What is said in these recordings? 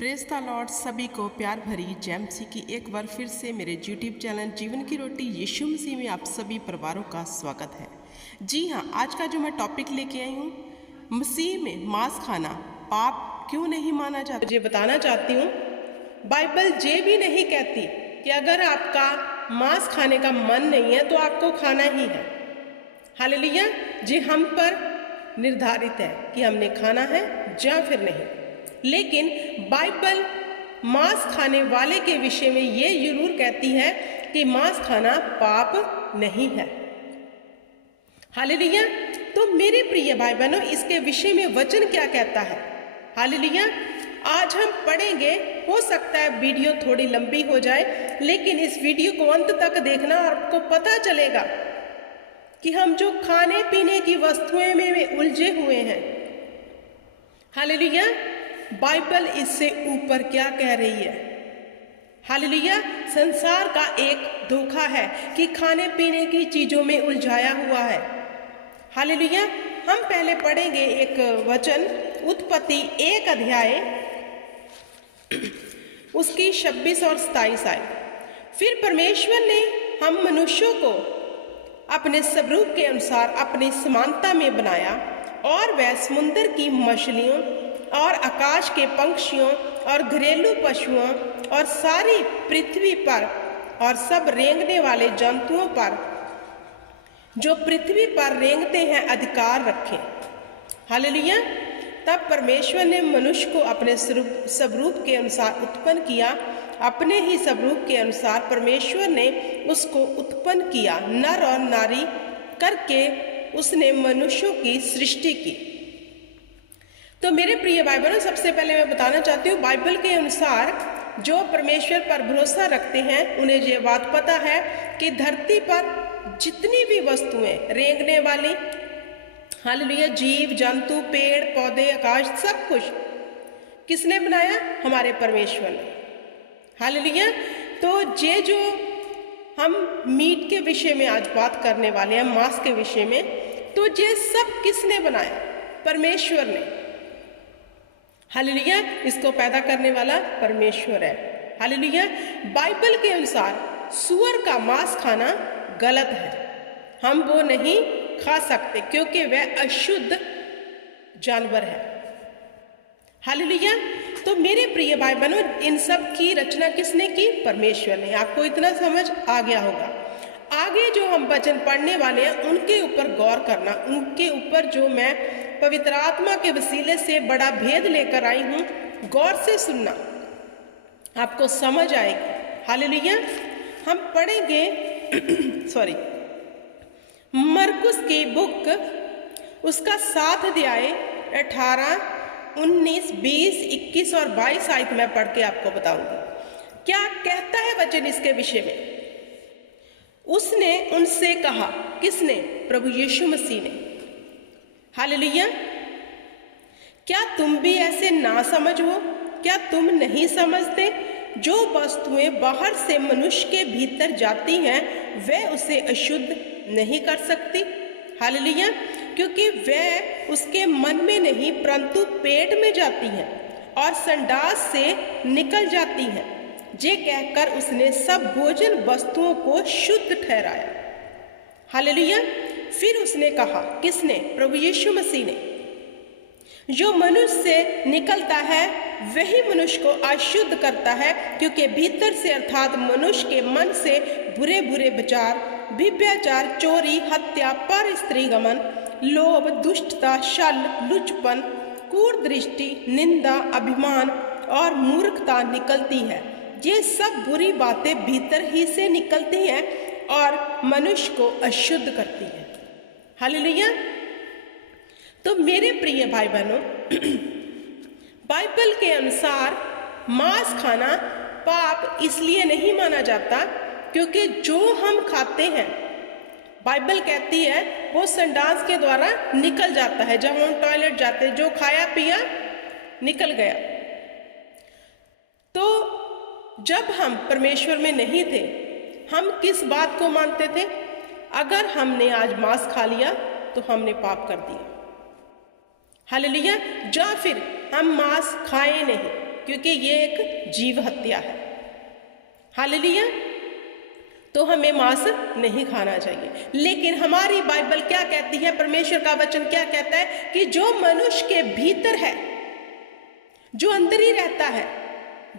Praise the Lord. सभी को प्यार भरी जय मसीह की एक बार फिर से मेरे यूट्यूब चैनल जीवन की रोटी यीशु मसीह में आप सभी परिवारों का स्वागत है। जी हाँ, आज का जो मैं टॉपिक लेके आई हूँ, मसीह में मांस खाना पाप क्यों नहीं माना जाता। मुझे बताना चाहती हूँ, बाइबल ये भी नहीं कहती कि अगर आपका मांस खाने का मन नहीं है तो आपको खाना ही है। हालेलुया। जी हम पर निर्धारित है कि हमने खाना है या फिर नहीं। लेकिन बाइबल मांस खाने वाले के विषय में ये जरूर कहती है कि मांस खाना पाप नहीं है। हालेलुया। तो मेरे प्रिय भाई बहनों, इसके विषय में वचन क्या कहता है? हालेलुया। आज हम पढ़ेंगे। हो सकता है वीडियो थोड़ी लंबी हो जाए, लेकिन इस वीडियो को अंत तक देखना और आपको पता चलेगा कि हम जो खाने पीने की वस्तुएं में उलझे हुए हैं। हालेलुया। बाइबल इससे ऊपर क्या कह रही है? हालेलुया। संसार का एक धोखा है कि खाने पीने की चीजों में उलझाया हुआ है। हालेलुया। हम पहले पढ़ेंगे एक वचन, उत्पत्ति 1 अध्याय उसकी 26 और 27 आयत। फिर परमेश्वर ने हम मनुष्यों को अपने स्वरूप के अनुसार अपनी समानता में बनाया, और वह समुद्र की मछलियों और आकाश के पंछियों और घरेलू पशुओं और सारी पृथ्वी पर और सब रेंगने वाले जंतुओं पर जो पृथ्वी पर रेंगते हैं अधिकार रखे। हालेलुया। तब परमेश्वर ने मनुष्य को अपने स्वरूप के अनुसार उत्पन्न किया। अपने ही स्वरूप के अनुसार परमेश्वर ने उसको उत्पन्न किया, नर और नारी करके उसने मनुष्यों की सृष्टि की। तो मेरे प्रिय भाई बहनों, सबसे पहले मैं बताना चाहती हूँ, बाइबल के अनुसार जो परमेश्वर पर भरोसा रखते हैं उन्हें ये बात पता है कि धरती पर जितनी भी वस्तुएं रेंगने वाली, हालेलुया, जीव जंतु पेड़ पौधे आकाश सब कुछ किसने बनाया? हमारे परमेश्वर ने। हालेलुया। तो ये जो हम मीट के विषय में आज बात करने वाले हैं, मांस के विषय में, तो ये सब किसने बनाया? परमेश्वर ने। हालेलुया। इसको पैदा करने वाला परमेश्वर है। हालेलुया। बाइबल के अनुसार सूअर का मांस खाना गलत है। हम वो नहीं खा सकते क्योंकि वह अशुद्ध जानवर है। हालेलुया। तो मेरे प्रिय भाई बहनों, इन सब की रचना किसने की? परमेश्वर ने। आपको इतना समझ आ गया होगा। आगे जो हम वचन पढ़ने वाले हैं उनके ऊपर गौर करना, उनके ऊपर जो मैं पवित्र आत्मा के वसीले से बड़ा भेद लेकर आई हूं, गौर से सुनना, आपको समझ आएगी। हालेलुया। हम पढ़ेंगे मरकुस की बुक, उसका 7 अध्याय 18, 19, 20, 21 और 22 आयत मैं पढ़ के आपको बताऊंगी क्या कहता है वचन इसके विषय में। उसने उनसे कहा, किसने? प्रभु यीशु मसीह ने। हालेलुया। क्या तुम भी ऐसे ना समझ हो? क्या तुम नहीं समझते? जो वस्तुएं बाहर से मनुष्य के भीतर जाती हैं वह उसे अशुद्ध नहीं कर सकती। हालेलुया। क्योंकि वह उसके मन में नहीं परंतु पेट में जाती हैं और संडास से निकल जाती हैं। ये कहकर उसने सब भोजन वस्तुओं को शुद्ध ठहराया। हालेलुया। फिर उसने कहा, किसने? प्रभु यीशु मसीह ने, जो मनुष्य से निकलता है वही मनुष्य को अशुद्ध करता है, क्योंकि भीतर से अर्थात मनुष्य के मन से बुरे बुरे विचार, व्यभिचार, चोरी, हत्या, पर स्त्री गमन, लोभ, दुष्टता, छल, लुचपन, क्रूर दृष्टि, निंदा, अभिमान और मूर्खता निकलती है। ये सब बुरी बातें भीतर ही से निकलती हैं और मनुष्य को अशुद्ध करती है। हालेलुया। तो मेरे प्रिय भाई बहनों, बाइबल के अनुसार मांस खाना पाप इसलिए नहीं माना जाता क्योंकि जो हम खाते हैं, बाइबल कहती है, वो संडास के द्वारा निकल जाता है। जब हम टॉयलेट जाते हैं, जो खाया पिया निकल गया। तो जब हम परमेश्वर में नहीं थे, हम किस बात को मानते थे? अगर हमने आज मांस खा लिया तो हमने पाप कर दिया। हालेलुया। या फिर हम मांस खाएं नहीं क्योंकि ये एक जीव हत्या है। हालेलुया। तो हमें मांस नहीं खाना चाहिए। लेकिन हमारी बाइबल क्या कहती है, परमेश्वर का वचन क्या कहता है कि जो मनुष्य के भीतर है, जो अंदर ही रहता है,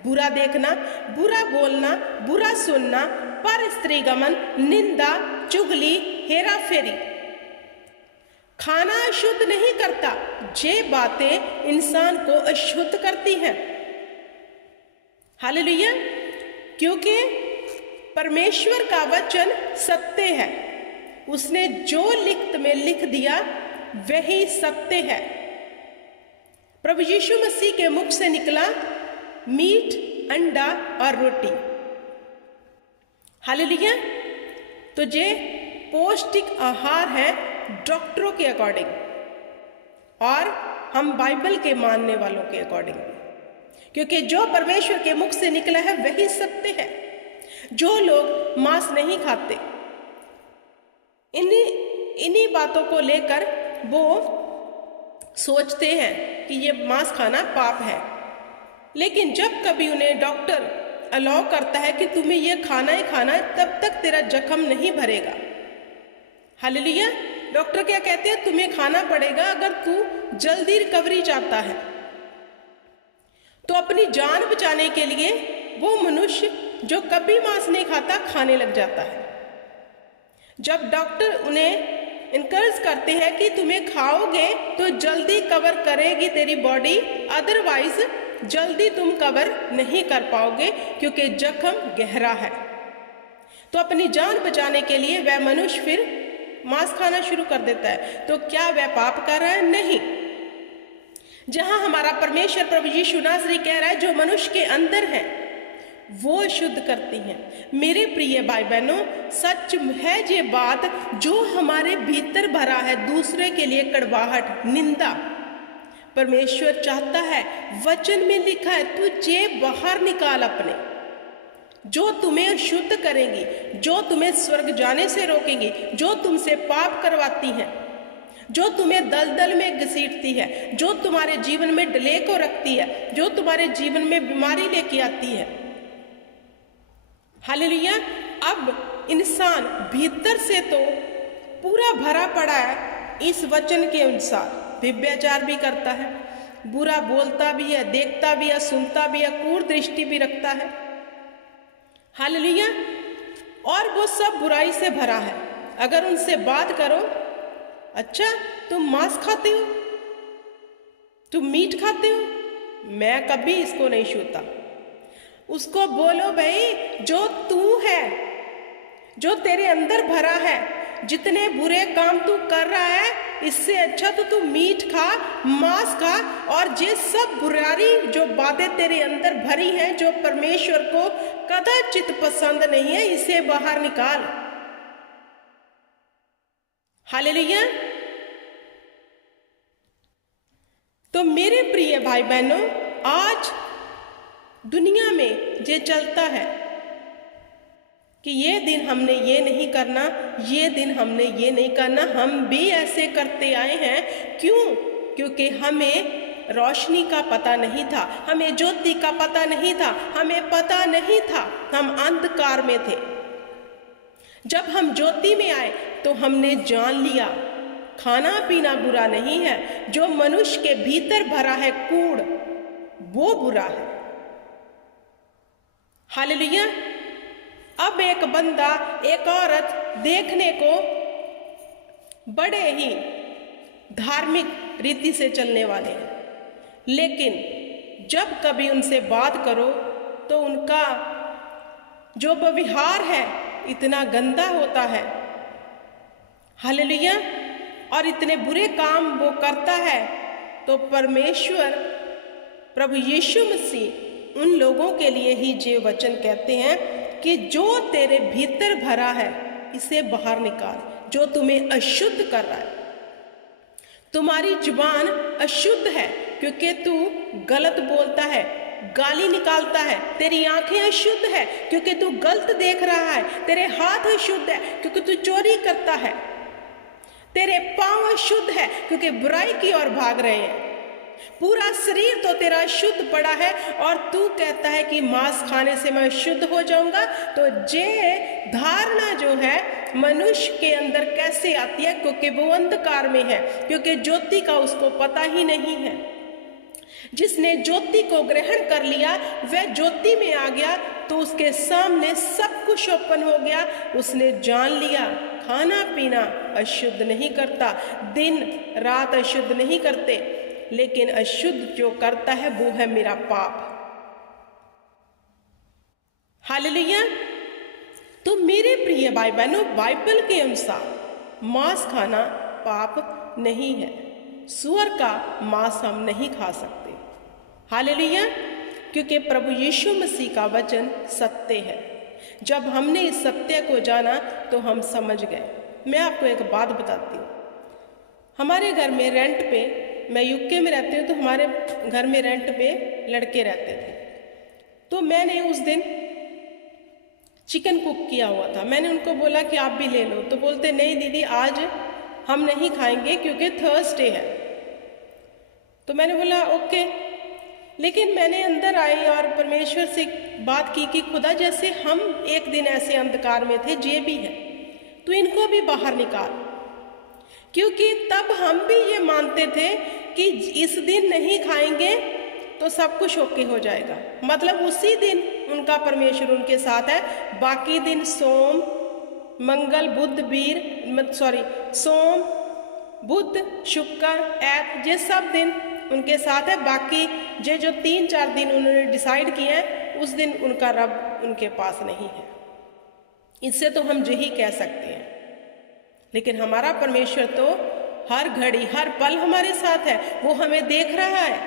बुरा देखना, बुरा बोलना, बुरा सुनना, पर स्त्रीगमन, निंदा, चुगली, हेरा फेरी, खाना अशुद्ध नहीं करता। ये बातें इंसान को अशुद्ध करती हैं। हालेलुया। क्योंकि परमेश्वर का वचन सत्य है। उसने जो लिखत में लिख दिया वही सत्य है। प्रभु यीशु मसीह के मुख से निकला मीट, अंडा और रोटी। हालेलुया। तो ये पौष्टिक आहार है डॉक्टरों के अकॉर्डिंग और हम बाइबल के मानने वालों के अकॉर्डिंग, क्योंकि जो परमेश्वर के मुख से निकला है वही सत्य है। जो लोग मांस नहीं खाते, इन्हीं बातों को लेकर वो सोचते हैं कि ये मांस खाना पाप है। लेकिन जब कभी उन्हें डॉक्टर अलाउ करता है कि तुम्हें ये खाना ही खाना है, तब तक तेरा जख्म नहीं भरेगा। हालेलुया। डॉक्टर क्या कहते हैं, तुम्हें खाना पड़ेगा अगर तू जल्दी रिकवरी चाहता है। तो अपनी जान बचाने के लिए वो मनुष्य जो कभी मांस नहीं खाता खाने लग जाता है। जब डॉक्टर उन्हें इनकरेज करते हैं कि तुम्हें खाओगे तो जल्दी कवर करेगी तेरी बॉडी, अदरवाइज जल्दी तुम कवर नहीं कर पाओगे क्योंकि जख्म गहरा है। तो अपनी जान बचाने के लिए वह मनुष्य फिर मांस खाना शुरू कर देता है। तो क्या वह पाप कर रहा है? नहीं। जहां हमारा परमेश्वर प्रभु यीशु नासरी कह रहा है जो मनुष्य के अंदर है वो शुद्ध करती हैं। मेरे प्रिय भाई बहनों, सच है ये बात, जो हमारे भीतर भरा है दूसरे के लिए कड़वाहट, निंदा, परमेश्वर चाहता है, वचन में लिखा है, तू ये बाहर निकाल अपने, जो तुम्हें अशुद्ध करेंगी, जो तुम्हें स्वर्ग जाने से रोकेंगी, जो तुमसे पाप करवाती हैं, जो तुम्हें दलदल में घसीटती है, जो तुम्हारे जीवन में डिले को रखती है, जो तुम्हारे जीवन में बीमारी लेके आती है। हालेलुया। अब इंसान भीतर से तो पूरा भरा पड़ा है इस वचन के अनुसार, व्यभिचार भी करता है, बुरा बोलता भी है, देखता भी है, सुनता भी है, क्रूर दृष्टि भी रखता है। हालेलुया। और वो सब बुराई से भरा है। अगर उनसे बात करो, अच्छा तुम मांस खाते हो, तुम मीट खाते हो, मैं कभी इसको नहीं छूता। उसको बोलो भाई, जो तू है, जो तेरे अंदर भरा है, जितने बुरे काम तू कर रहा है, इससे अच्छा तो तू मीट खा, मांस खा, और ये सब बुराई जो बातें तेरे अंदर भरी हैं, जो परमेश्वर को कदाचित पसंद नहीं है, इसे बाहर निकाल। हालेलुया। तो मेरे प्रिय भाई बहनों, आज दुनिया में ये चलता है कि ये दिन हमने ये नहीं करना, ये दिन हमने ये नहीं करना। हम भी ऐसे करते आए हैं। क्यों? क्योंकि हमें रोशनी का पता नहीं था, हमें ज्योति का पता नहीं था, हमें पता नहीं था, हम अंधकार में थे। जब हम ज्योति में आए तो हमने जान लिया खाना पीना बुरा नहीं है, जो मनुष्य के भीतर भरा है कूड़, वो बुरा है। हालेलुया। अब एक बंदा, एक औरत देखने को बड़े ही धार्मिक रीति से चलने वाले हैं, लेकिन जब कभी उनसे बात करो तो उनका जो व्यवहार है इतना गंदा होता है। हालेलुया। और इतने बुरे काम वो करता है। तो परमेश्वर प्रभु यीशु मसीह उन लोगों के लिए ही ये वचन कहते हैं कि जो तेरे भीतर भरा है इसे बाहर निकाल, जो तुम्हें अशुद्ध कर रहा है। तुम्हारी जुबान अशुद्ध है क्योंकि तू गलत बोलता है, गाली निकालता है। तेरी आंखें अशुद्ध है क्योंकि तू गलत देख रहा है। तेरे हाथ अशुद्ध है क्योंकि तू चोरी करता है। तेरे पांव अशुद्ध है क्योंकि बुराई की ओर भाग रहे हैं। पूरा शरीर तो तेरा शुद्ध पड़ा है और तू कहता है कि मांस खाने से मैं शुद्ध हो जाऊंगा। तो ये धारणा जो है मनुष्य के अंदर कैसे आती है? क्योंकि वो अंधकार में है, क्योंकि ज्योति का उसको पता ही नहीं है। जिसने ज्योति को ग्रहण कर लिया वह ज्योति में आ गया, तो उसके सामने सब कुछ ओपन हो गया। उसने जान लिया खाना पीना अशुद्ध नहीं करता, दिन रात अशुद्ध नहीं करते, लेकिन अशुद्ध जो करता है वो है मेरा पाप। हालेलुया। तो मेरे प्रिय भाई बहनों, बाइबल के अनुसार मांस खाना पाप नहीं है। सूअर का मांस हम नहीं खा सकते। हालेलुया। क्योंकि प्रभु यीशु मसीह का वचन सत्य है। जब हमने इस सत्य को जाना तो हम समझ गए। मैं आपको एक बात बताती हूँ। हमारे घर में रेंट पे, मैं यूके में रहती हूँ, तो हमारे घर में रेंट पे लड़के रहते थे। तो मैंने उस दिन चिकन कुक किया हुआ था। मैंने उनको बोला कि आप भी ले लो, तो बोलते नहीं दीदी आज हम नहीं खाएंगे क्योंकि थर्सडे है। तो मैंने बोला ओके। लेकिन मैंने अंदर आई और परमेश्वर से बात की कि खुदा जैसे हम एक दिन ऐसे अंधकार में थे, ये भी है, तो इनको भी बाहर निकाल। क्योंकि तब हम भी ये मानते थे कि इस दिन नहीं खाएंगे तो सब कुछ ओके हो जाएगा। मतलब उसी दिन उनका परमेश्वर उनके साथ है, बाकी दिन सोम मंगल सोम बुध शुक्र ऐत ये सब दिन उनके साथ है। बाकी ये जो 3-4 दिन उन्होंने डिसाइड किए हैं, उस दिन उनका रब उनके पास नहीं है। इससे तो हम यही कह सकते हैं। लेकिन हमारा परमेश्वर तो हर घड़ी हर पल हमारे साथ है, वो हमें देख रहा है।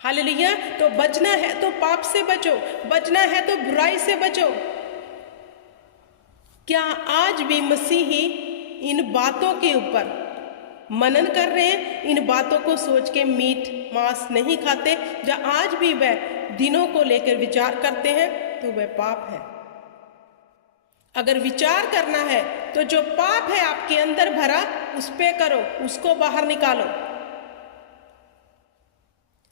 हालेलुया। तो बचना है तो पाप से बचो, बचना है तो बुराई से बचो। क्या आज भी मसीही इन बातों के ऊपर मनन कर रहे हैं? इन बातों को सोच के मीट मांस नहीं खाते? या आज भी वह दिनों को लेकर विचार करते हैं? तो वह पाप है। अगर विचार करना है तो जो पाप है आपके अंदर भरा उस पे करो, उसको बाहर निकालो।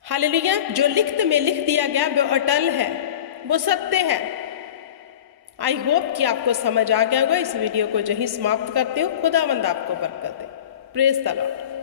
हालेलुया। जो लिखत में लिख दिया गया वो अटल है, वो सत्य है। आई होप कि आपको समझ आ गया होगा। इस वीडियो को यहीं समाप्त करते हो। खुदावंद आपको बरकत दे। Praise the Lord.